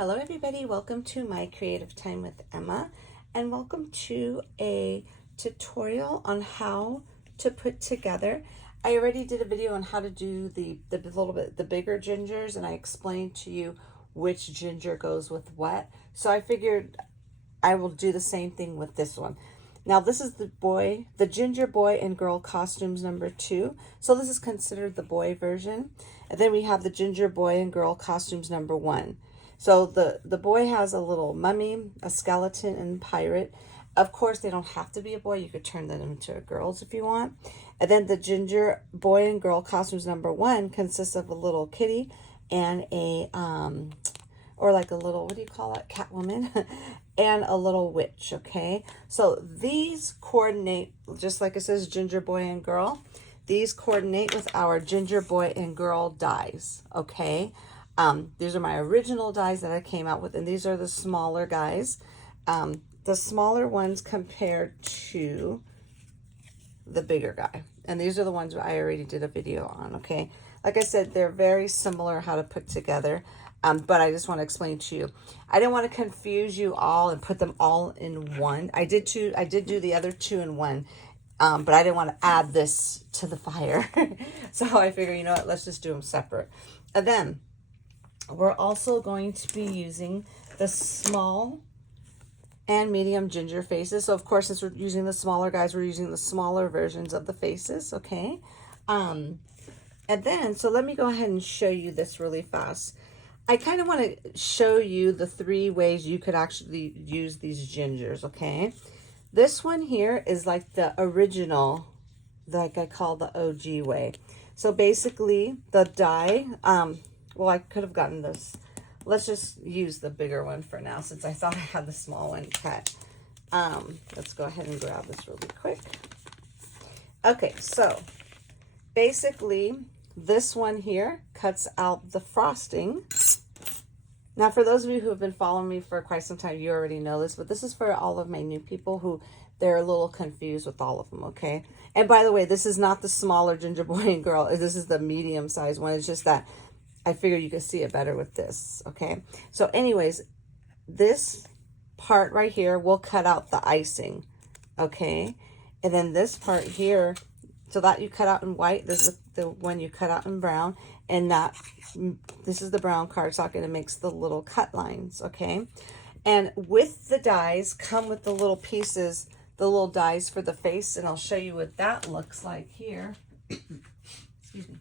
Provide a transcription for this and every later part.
Hello everybody, welcome to my creative time with Emma, and welcome to a tutorial on how to put together. I already did a video on how to do the bigger gingers, and I explained to you which ginger goes with what. So I figured I will do the same thing with this one. Now this is the ginger boy and girl costumes number 2. So this is considered the boy version. And then we have the ginger boy and girl costumes number 1. So the boy has a little mummy, a skeleton, and pirate. Of course, they don't have to be a boy. You could turn them into girls if you want. And then the ginger boy and girl costumes number 1 consists of a little kitty and a, or like a little, what do you call that, Catwoman, and a little witch, okay? So these coordinate, just like it says ginger boy and girl, these coordinate with our ginger boy and girl dies, okay? These are my original dies that I came out with, and these are the smaller guys. The smaller ones compared to the bigger guy. And these are the ones I already did a video on, okay? Like I said, they're very similar how to put together, but I just want to explain to you. I didn't want to confuse you all and put them all in one. I did do the other 2 in one, but I didn't want to add this to the fire. So I figured, you know what, let's just do them separate. And then we're also going to be using the small and medium ginger faces. So of course, since we're using the smaller guys, we're using the smaller versions of the faces, okay? And then, so let me go ahead and show you this really fast. I kind of want to show you the 3 ways you could actually use these gingers, okay? This one here is like the original, like I call the OG way. So basically, the die, well, I could have gotten this. Let's just use the bigger one for now since I thought I had the small one cut. Let's go ahead and grab this really quick. Okay, so basically this one here cuts out the frosting. Now, for those of you who have been following me for quite some time, you already know this, but this is for all of my new people who they're a little confused with all of them, okay? And by the way, this is not the smaller ginger boy and girl. This is the medium-sized one. It's just that I figured you could see it better with this, okay? So anyways, this part right here will cut out the icing, okay? And then this part here, so that you cut out in white, this is the one you cut out in brown, and this is the brown cardstock, and it makes the little cut lines, okay? And with the dies come with the little pieces, the little dies for the face, and I'll show you what that looks like here. Excuse me.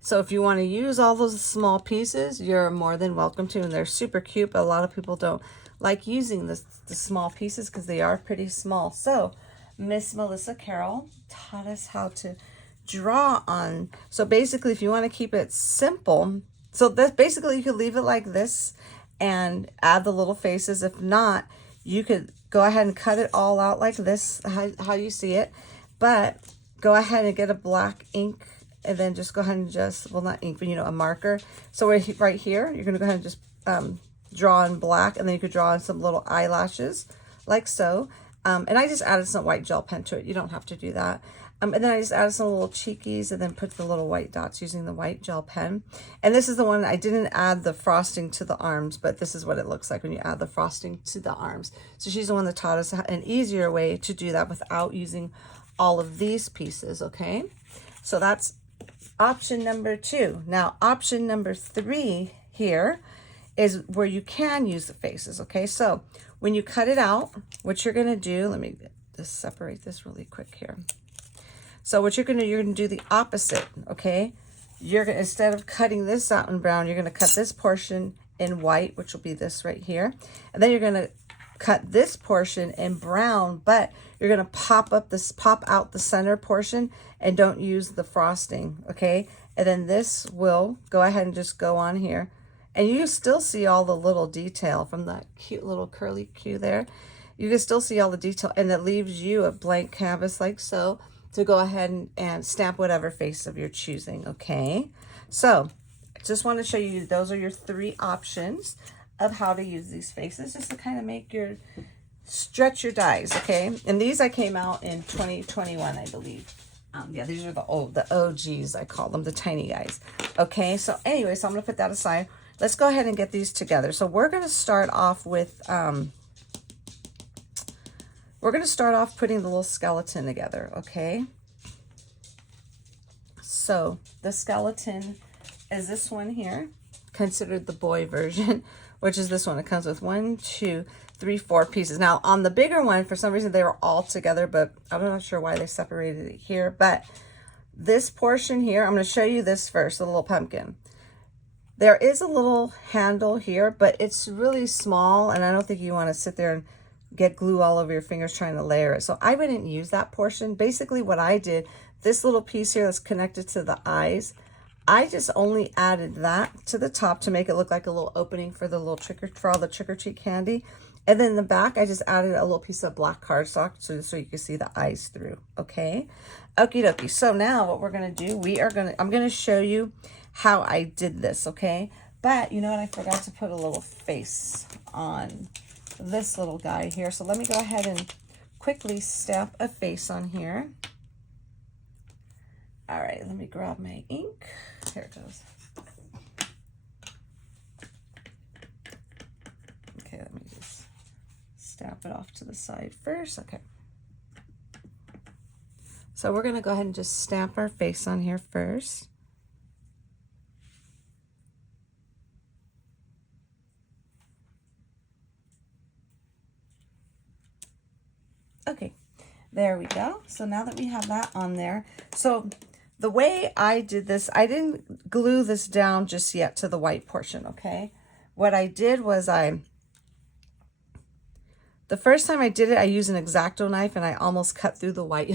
So if you want to use all those small pieces, you're more than welcome to, and they're super cute, but a lot of people don't like using the small pieces because they are pretty small. So Miss Melissa Carroll taught us how to draw on. So basically, if you want to keep it simple, so that basically you could leave it like this and add the little faces. If not, you could go ahead and cut it all out like this, how you see it, but go ahead and get a black ink, and then just go ahead and just, well, not ink, but, you know, a marker. So right here, you're going to go ahead and just draw in black, and then you could draw in some little eyelashes, like so. And I just added some white gel pen to it. You don't have to do that. And then I just added some little cheekies and then put the little white dots using the white gel pen. And this is the one, I didn't add the frosting to the arms, but this is what it looks like when you add the frosting to the arms. So she's the one that taught us an easier way to do that without using all of these pieces, okay? So that's option number 2. Now, option number 3 here is where you can use the faces, okay? So when you cut it out, what you're gonna do, let me just separate this really quick here. So what you're gonna do the opposite, okay? You're gonna, instead of cutting this out in brown, you're gonna cut this portion in white, which will be this right here. And then you're gonna cut this portion in brown, but you're gonna pop out the center portion and don't use the frosting, okay? And then this will go ahead and just go on here. And you still see all the little detail from that cute little curly Q there. You can still see all the detail, and it leaves you a blank canvas like so to go ahead and stamp whatever face of your choosing, okay? So I just want to show you, those are your 3 options of how to use these faces, just to kind of make stretch your dies, okay? And these I came out in 2021, I believe. Yeah, these are the OGs, I call them, the tiny guys. Okay, so anyway, so I'm gonna put that aside. let's go ahead and get these together. So we're going to start off with, putting the little skeleton together, okay? So the skeleton is this one here, considered the boy version, which is this one. It comes with 1, 2, 3, 4 pieces. Now on the bigger one, for some reason they were all together, but I'm not sure why they separated it here. But this portion here, I'm going to show you this first, the little pumpkin. There is a little handle here, but it's really small, and I don't think you want to sit there and get glue all over your fingers trying to layer it. So I wouldn't use that portion. Basically what I did, this little piece here that's connected to the eyes, I just only added that to the top to make it look like a little opening for the little for all the trick-or-treat candy. And then in the back, I just added a little piece of black cardstock so you can see the eyes through, okay? Okie dokie. So now what we're gonna do, I'm gonna show you how I did this, okay? But you know what, I forgot to put a little face on this little guy here. So let me go ahead and quickly stamp a face on here. All right, let me grab my ink. Here it goes. Okay, let me just stamp it off to the side first. Okay. So we're gonna go ahead and just stamp our face on here first. Okay, there we go. So now that we have that on there, so the way I did this, I didn't glue this down just yet to the white portion, okay? What I did was the first time I did it, I used an X-Acto knife and I almost cut through the white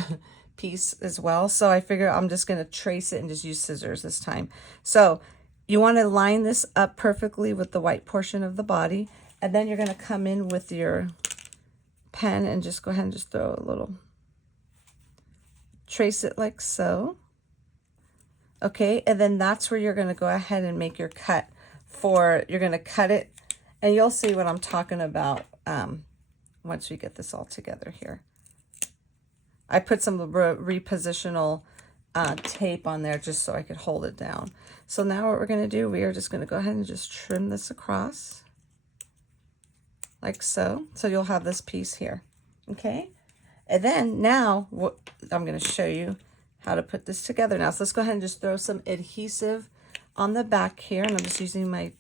piece as well. So I figure I'm just gonna trace it and just use scissors this time. So you wanna line this up perfectly with the white portion of the body, and then you're gonna come in with your pen and just go ahead and just throw a little, trace it like so. Okay, and then that's where you're going to go ahead and make your cut for, you're going to cut it, and you'll see what I'm talking about once we get this all together here. I put some repositional tape on there just so I could hold it down. So now what we're going to do, we are just going to go ahead and just trim this across like so. So you'll have this piece here, okay? And then now what I'm going to show you how to put this together now. So let's go ahead and just throw some adhesive on the back here, and I'm just using my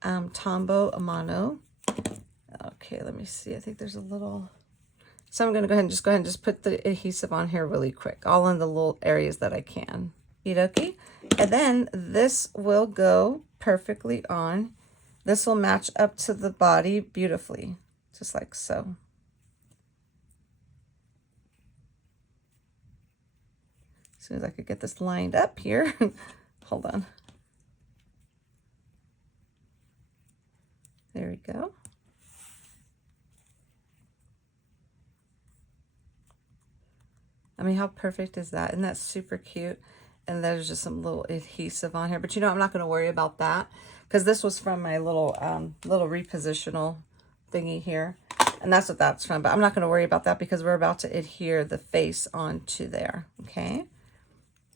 Tombow a Mano. Okay, let me see. I think there's a little. So I'm going to go ahead and just put the adhesive on here really quick, all in the little areas that I can. Okie. And then this will go perfectly on. This will match up to the body beautifully, just like so. As soon as I could get this lined up here. Hold on. There we go. I mean, how perfect is that? Isn't that super cute? And there's just some little adhesive on here. But you know, I'm not going to worry about that, because this was from my little little repositional thingy here. And that's what that's from. But I'm not going to worry about that because we're about to adhere the face onto there. Okay.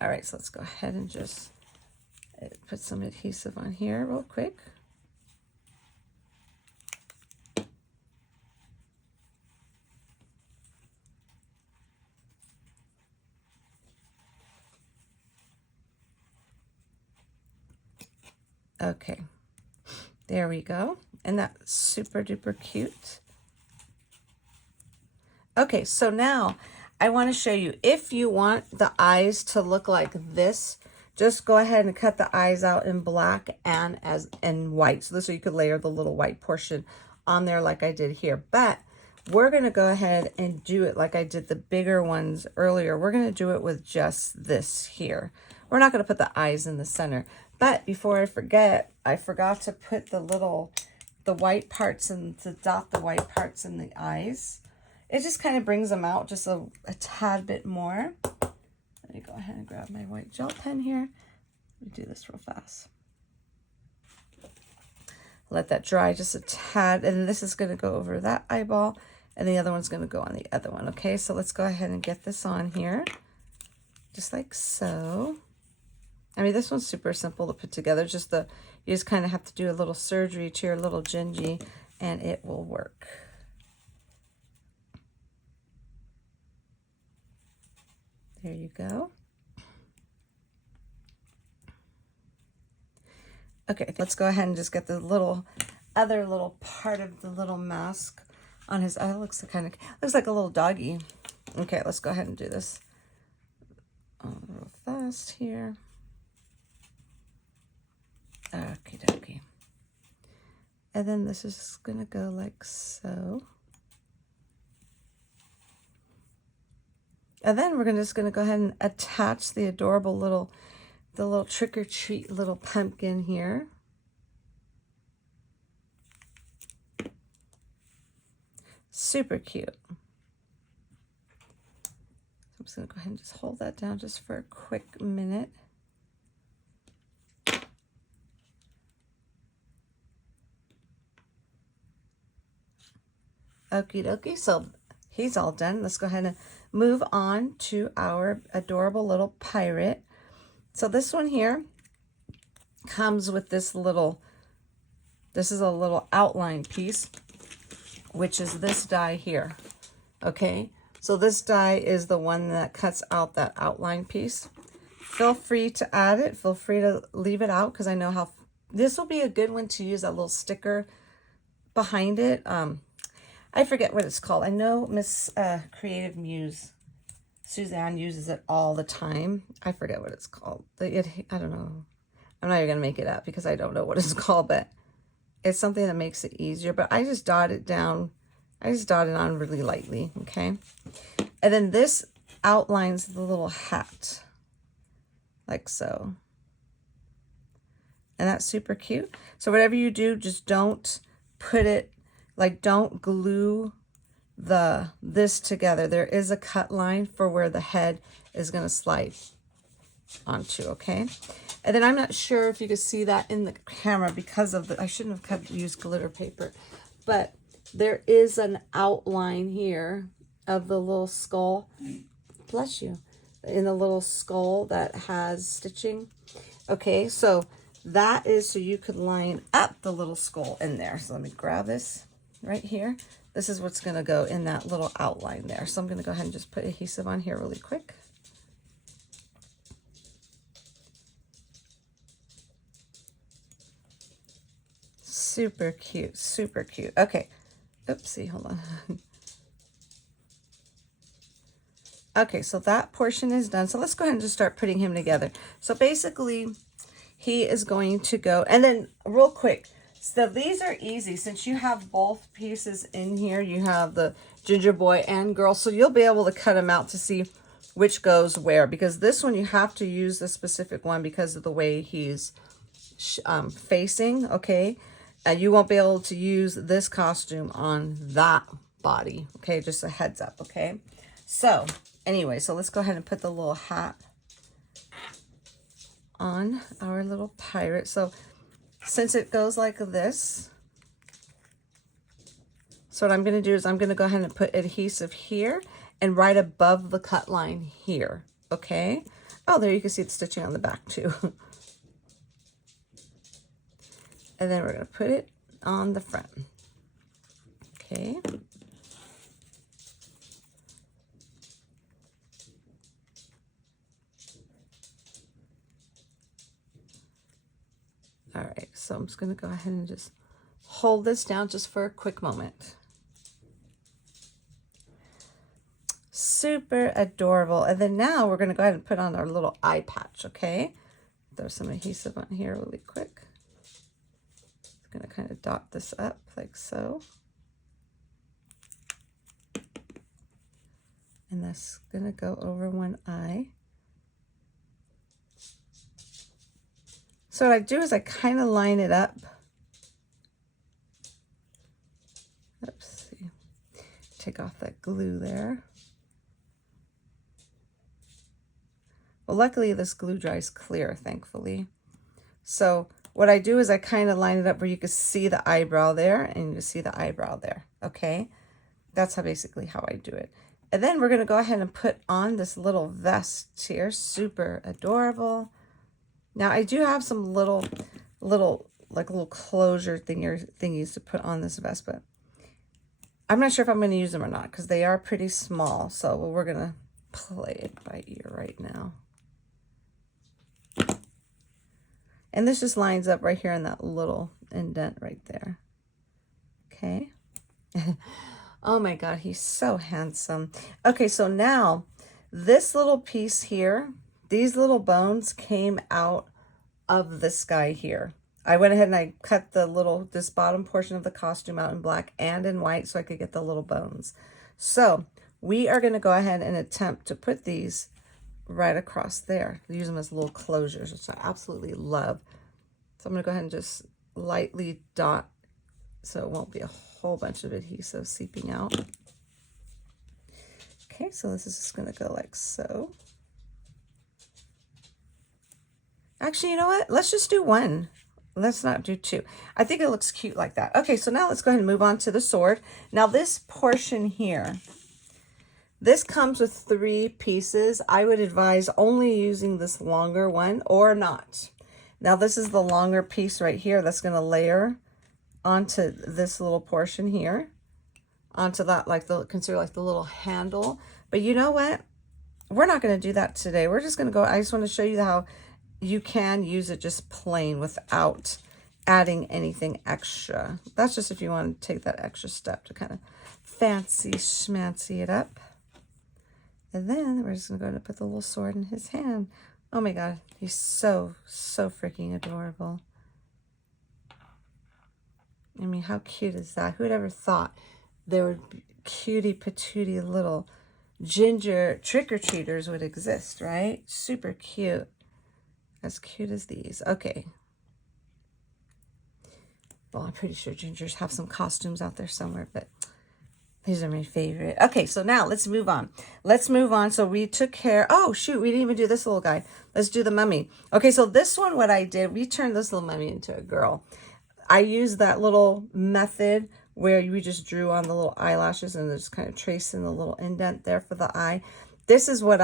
All right. So let's go ahead and just put some adhesive on here real quick. Okay, there we go. And that's super duper cute. Okay, so now I want to show you, if you want the eyes to look like this, just go ahead and cut the eyes out in black and white. So this way you could layer the little white portion on there like I did here. But we're going to go ahead and do it like I did the bigger ones earlier. We're going to do it with just this here. We're not going to put the eyes in the center. But before I forget, I forgot to put the white parts and to dot the white parts in the eyes. It just kind of brings them out just a tad bit more. Let me go ahead and grab my white gel pen here. Let me do this real fast. Let that dry just a tad. And this is going to go over that eyeball. And the other one's going to go on the other one. Okay, so let's go ahead and get this on here. Just like so. I mean, this one's super simple to put together. You just kind of have to do a little surgery to your little Gingy, and it will work. There you go. Okay, let's go ahead and just get the other little part of the little mask on his eye. Looks like a little doggy. Okay, let's go ahead and do this real fast here. Okie dokie. And then this is just gonna go like so. And then we're just gonna go ahead and attach the adorable little trick-or-treat little pumpkin here. Super cute. I'm just gonna go ahead and just hold that down just for a quick minute. Okie dokie, so he's all done. Let's go ahead and move on to our adorable little pirate. So this one here comes with this is a little outline piece, which is this die here. Okay, so this die is the one that cuts out that outline piece. Feel free to add it, feel free to leave it out, because I know how this will be a good one to use, that little sticker behind it. I forget what it's called. I know Miss Creative Muse Suzanne uses it all the time. I forget what it's called. I don't know. I'm not even going to make it up because I don't know what it's called, but it's something that makes it easier. But I just dot it down. I just dot it on really lightly, okay? And then this outlines the little hat, like so. And that's super cute. So whatever you do, just don't put it, like don't glue this together. There is a cut line for where the head is going to slide onto, okay? And then I'm not sure if you can see that in the camera because of I shouldn't have used glitter paper, but there is an outline here of the little skull. Bless you. In the little skull that has stitching. Okay, so that is so you could line up the little skull in there. So let me grab this right here. This is what's going to go in that little outline there. So I'm going to go ahead and just put adhesive on here really quick. Super cute, super cute. Okay. Oopsie, hold on. Okay, so that portion is done. So let's go ahead and just start putting him together. So basically, he is going to go, and then real quick, so these are easy. Since you have both pieces in here, you have the ginger boy and girl, so you'll be able to cut them out to see which goes where, because this one you have to use the specific one because of the way he's facing, okay? And you won't be able to use this costume on that body, okay? Just a heads up, okay? So anyway, so let's go ahead and put the little hat on our little pirate. So since it goes like this, so what I'm going to do is I'm going to go ahead and put adhesive here and right above the cut line here, okay? Oh, there you can see the stitching on the back too. And then we're going to put it on the front, okay? All right, so I'm just going to go ahead and just hold this down just for a quick moment. Super adorable. And then now we're going to go ahead and put on our little eye patch, okay? Throw some adhesive on here really quick. I'm going to kind of dot this up like so. And that's going to go over one eye. So what I do is I kind of line it up. Oops, see. Take off that glue there. Well, luckily this glue dries clear, thankfully. So what I do is I kind of line it up where you can see the eyebrow there and you see the eyebrow there, okay? That's basically how I do it. And then we're going to go ahead and put on this little vest here. Super adorable. Now I do have some little closure thingies to put on this vest, but I'm not sure if I'm going to use them or not because they are pretty small. So we're going to play it by ear right now. And this just lines up right here in that little indent right there. Okay. Oh my God, he's so handsome. Okay, so now this little piece here, these little bones came out of this guy here. I went ahead and I cut this bottom portion of the costume out in black and in white so I could get the little bones. So we are going to go ahead and attempt to put these right across there. Use them as little closures, which I absolutely love. So I'm going to go ahead and just lightly dot so it won't be a whole bunch of adhesive seeping out. Okay, so this is just going to go like so. Actually, you know what? Let's just do one. Let's not do two. I think it looks cute like that. Okay, so now let's go ahead and move on to the sword. Now this portion here, this comes with 3 pieces. I would advise only using this longer one or not. Now this is the longer piece right here that's going to layer onto this little portion here, onto that, consider like the little handle. But you know what? We're not going to do that today. We're just going to go, I just want to show you how you can use it just plain without adding anything extra. That's just if you want to take that extra step to kind of fancy schmancy it up. And then we're just going to go ahead and put the little sword in his hand. Oh my God, he's so freaking adorable. I mean, how cute is that? Who'd ever thought there would be cutie patootie little ginger trick-or-treaters would exist, right? Super cute. As cute as these. Okay. Well, I'm pretty sure gingers have some costumes out there somewhere, but these are my favorite. Okay, so now let's move on. Let's move on. So we took care. Oh, shoot. We didn't even do this little guy. Let's do the mummy. Okay, so this one, what I did, we turned this little mummy into a girl. I used that little method where we just drew on the little eyelashes and just kind of tracing the little indent there for the eye. This is what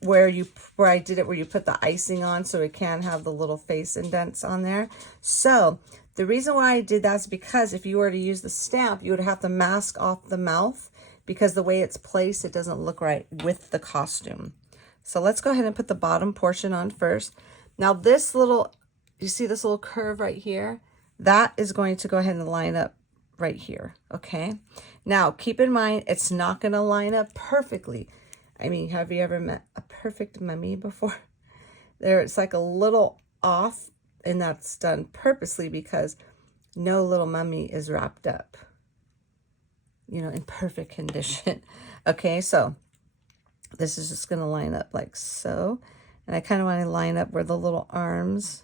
where I did it, where you put the icing on so it can have the little face indents on there. So the reason why I did that is because if you were to use the stamp, you would have to mask off the mouth because the way it's placed, it doesn't look right with the costume. So let's go ahead and put the bottom portion on first. Now this little, you see this little curve right here? That is going to go ahead and line up right here, okay? Now keep in mind, it's not going to line up perfectly. I mean, have you ever met a perfect mummy before? It's like a little off, and that's done purposely because no little mummy is wrapped up, you know, in perfect condition. Okay, so this is just going to line up like so. And I kind of want to line up where the little arms,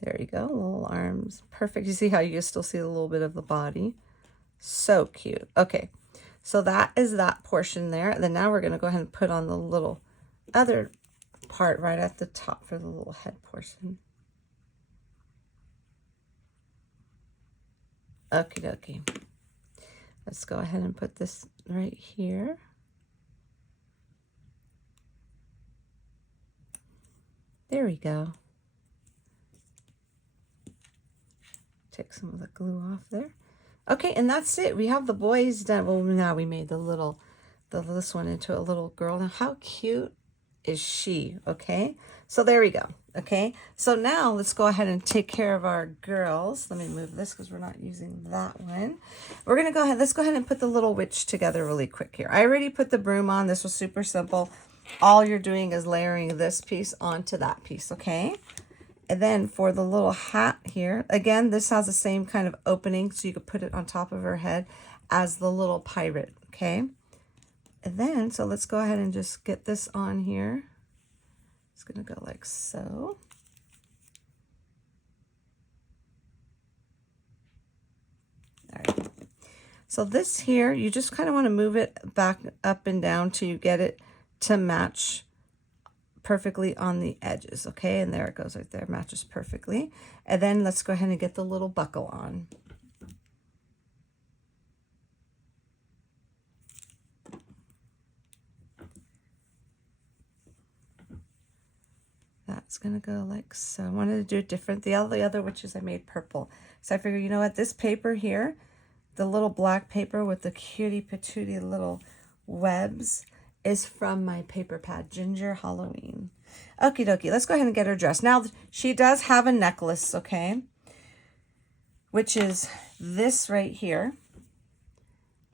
there you go, little arms. Perfect. You see how you can still see a little bit of the body? So cute. Okay. So that is that portion there. And then now we're going to go ahead and put on the little other part right at the top for the little head portion. Okie dokie. Let's go ahead and put this right here. There we go. Take some of the glue off there. Okay, and that's it. We have the boys done. Well, now we made this one into a little girl. Now, how cute is she? Okay, so there we go. Okay, so now let's go ahead and take care of our girls. Let me move this because we're not using that one. We're gonna go ahead. Let's go ahead and put the little witch together really quick here. I already put the broom on. This was super simple. All you're doing is layering this piece onto that piece. Okay. And then for the little hat here, again, this has the same kind of opening, so you could put it on top of her head as the little pirate, okay? And then, so let's go ahead and just get this on here. It's gonna go like so. All right. So this here, you just kind of want to move it back up and down till you get it to match perfectly on the edges, okay? And there it goes right there, matches perfectly. And then let's go ahead and get the little buckle on. is going to go like so. I wanted to do it different. The other witches I made purple. So I figured, you know what, this paper here, the little black paper with the cutie patootie little webs, is from my paper pad, Ginger Halloween. Okie dokie, let's go ahead and get her dressed. Now, she does have a necklace, okay, which is this right here.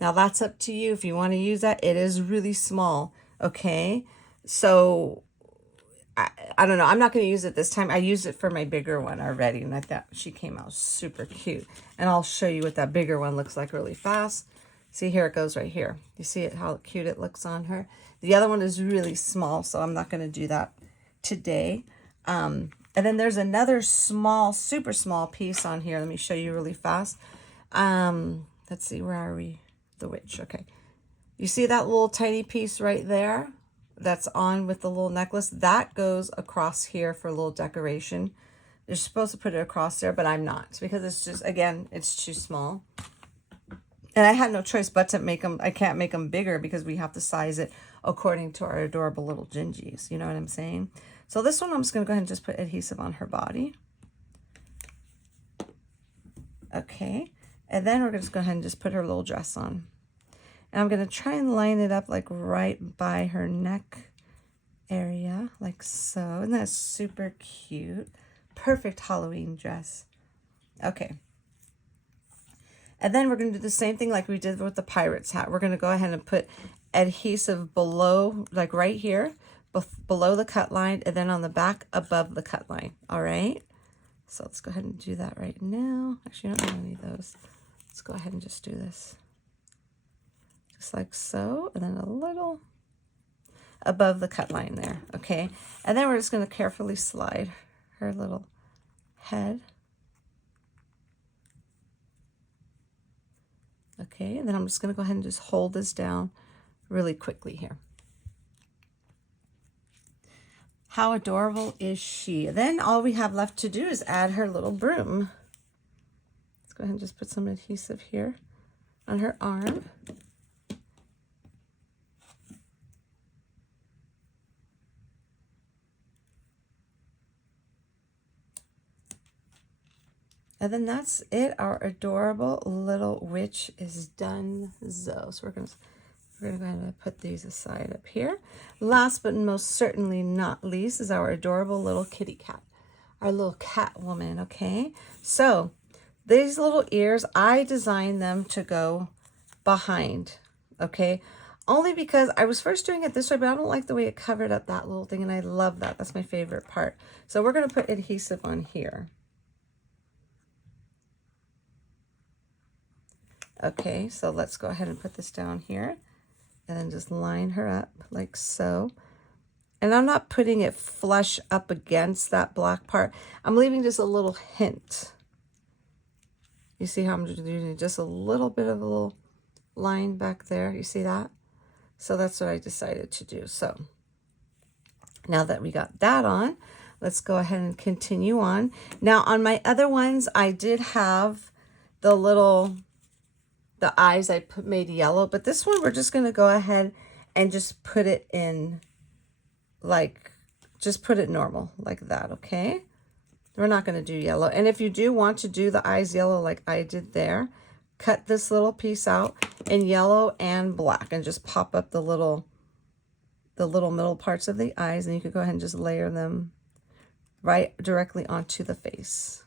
Now, that's up to you if you want to use that. It is really small, okay? So, I don't know. I'm not going to use it this time. I used it for my bigger one already, and I thought she came out super cute. And I'll show you what that bigger one looks like really fast. See, here it goes right here. You see it, how cute it looks on her? The other one is really small, so I'm not going to do that today. And then there's another small, super small piece on here. Let me show you really fast. Let's see, where are we? The witch, okay. You see that little tiny piece right there? That's on with the little necklace. That goes across here for a little decoration. You're supposed to put it across there, but I'm not, because it's just, again, it's too small. And I had no choice but to make them. I can't make them bigger because we have to size it according to our adorable little Gingies. You know what I'm saying? So this one, I'm just going to go ahead and just put adhesive on her body. Okay. And then we're going to just go ahead and just put her little dress on. And I'm going to try and line it up like right by her neck area, like so. Isn't that super cute? Perfect Halloween dress. Okay. And then we're going to do the same thing like we did with the pirate's hat. We're going to go ahead and put adhesive below, like right here, below the cut line, and then on the back above the cut line. All right. So let's go ahead and do that right now. Actually, I don't need those. Let's go ahead and just do this. Just like so, and then a little above the cut line there, okay? And then we're just going to carefully slide her little head. Okay, and then I'm just going to go ahead and just hold this down really quickly here. How adorable is she? Then all we have left to do is add her little broom. Let's go ahead and just put some adhesive here on her arm. And then that's it. Our adorable little witch is done. So we're gonna go ahead and put these aside up here. Last but most certainly not least is our adorable little kitty cat, our little cat woman. Okay, so these little ears, I designed them to go behind. Okay, only because I was first doing it this way, but I don't like the way it covered up that little thing, and I love that. That's my favorite part. So we're gonna put adhesive on here. Okay, so let's go ahead and put this down here and then just line her up like so. And I'm not putting it flush up against that black part. I'm leaving just a little hint. You see how I'm doing just a little bit of a little line back there? You see that? So that's what I decided to do. So now that we got that on, let's go ahead and continue on. Now on my other ones, I did have the eyes I made yellow, but this one we're just going to go ahead and just put it in, like, just put it normal like that, okay? We're not going to do yellow. And if you do want to do the eyes yellow like I did there, cut this little piece out in yellow and black and just pop up the little middle parts of the eyes, and you could go ahead and just layer them right directly onto the face.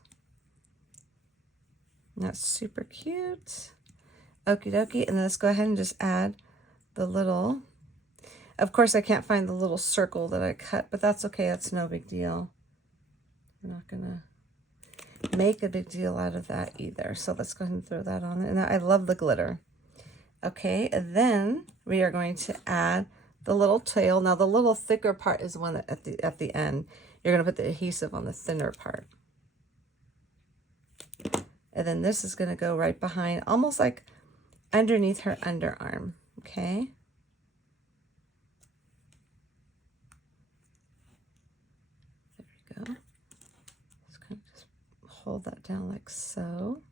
And that's super cute. Okie dokie, and then let's go ahead and just add the little, of course I can't find the little circle that I cut, but that's okay, that's no big deal. We're not gonna make a big deal out of that either. So let's go ahead and throw that on there. And I love the glitter. Okay, and then we are going to add the little tail. Now the little thicker part is the one that at the end. You're gonna put the adhesive on the thinner part. And then this is gonna go right behind, almost like underneath her underarm, okay? There we go. Just hold that down like so.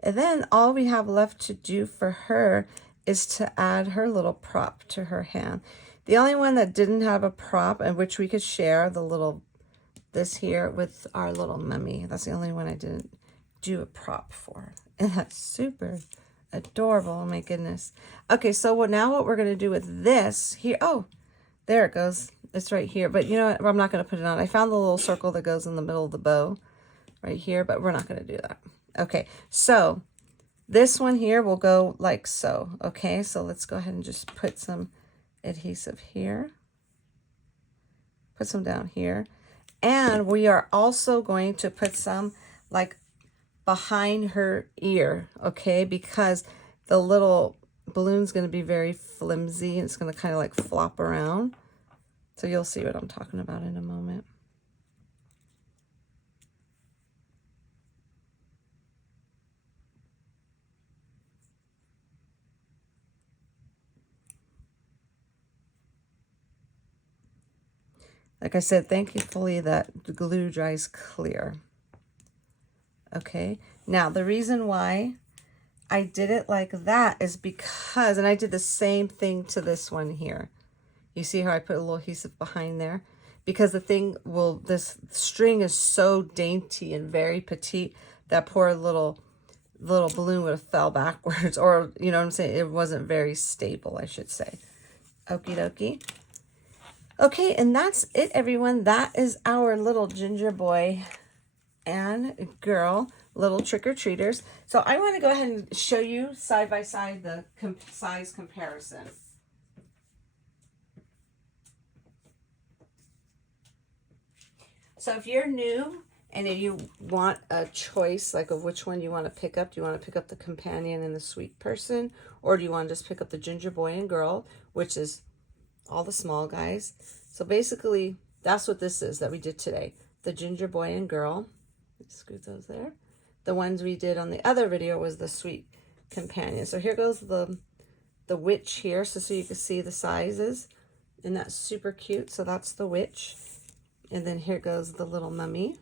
And then all we have left to do for her is to add her little prop to her hand. The only one that didn't have a prop, and which we could share the little, this here with our little mummy. That's the only one I didn't do a prop for. And that's super adorable. Oh my goodness. Okay, so now what we're going to do with this here. Oh, there it goes. It's right here. But you know what? I'm not going to put it on. I found the little circle that goes in the middle of the bow right here, but we're not going to do that. Okay, so this one here will go like so. Okay, so let's go ahead and just put some adhesive here. Put some down here. And we are also going to put some like behind her ear, okay? Because the little balloon's going to be very flimsy and it's going to kind of like flop around. So you'll see what I'm talking about in a moment. Like I said, thankfully that the glue dries clear. Okay, now the reason why I did it like that is because, and I did the same thing to this one here. You see how I put a little adhesive behind there? Because the thing will, this string is so dainty and very petite, that poor little balloon would have fell backwards, or, you know what I'm saying? It wasn't very stable, I should say. Okie dokie. Okay, and that's it, everyone. That is our little ginger boy and girl, little trick-or-treaters. So I want to go ahead and show you side by side the size comparison. So if you're new and if you want a choice like of which one you want to pick up, do you want to pick up the companion and the sweet person, or do you want to just pick up the ginger boy and girl, which is all the small guys? So basically that's what this is that we did today. The ginger boy and girl. Screw those there. The ones we did on the other video was the sweet companion. So here goes the witch here, so you can see the sizes, and that's super cute. So that's the witch, and then here goes the little mummy.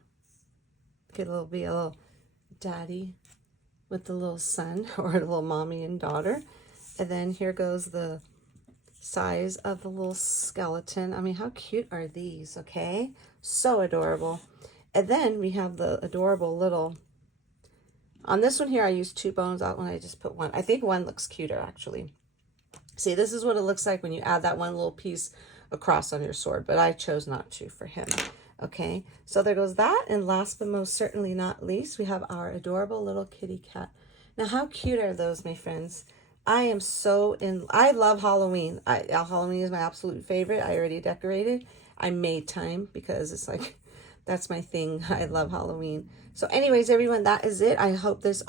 It'll be a little daddy with the little son, or a little mommy and daughter. And then here goes the size of the little skeleton. I mean, how cute are these? Okay, so adorable. And then we have the adorable little, on this one here I used 2 bones. Out one I just put 1. I think 1 looks cuter actually. See, this is what it looks like when you add that one little piece across on your sword, but I chose not to for him. Okay, so there goes that. And last but most certainly not least, we have our adorable little kitty cat. Now how cute are those, my friends? I love Halloween. Halloween is my absolute favorite. I already decorated. I made time because it's like, that's my thing. I love Halloween. So anyways, everyone, that is it. I hope this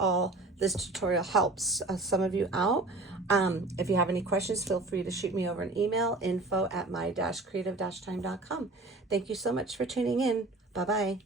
tutorial helps some of you out. If you have any questions, feel free to shoot me over an email, info@my-creative-time.com. Thank you so much for tuning in. Bye-bye.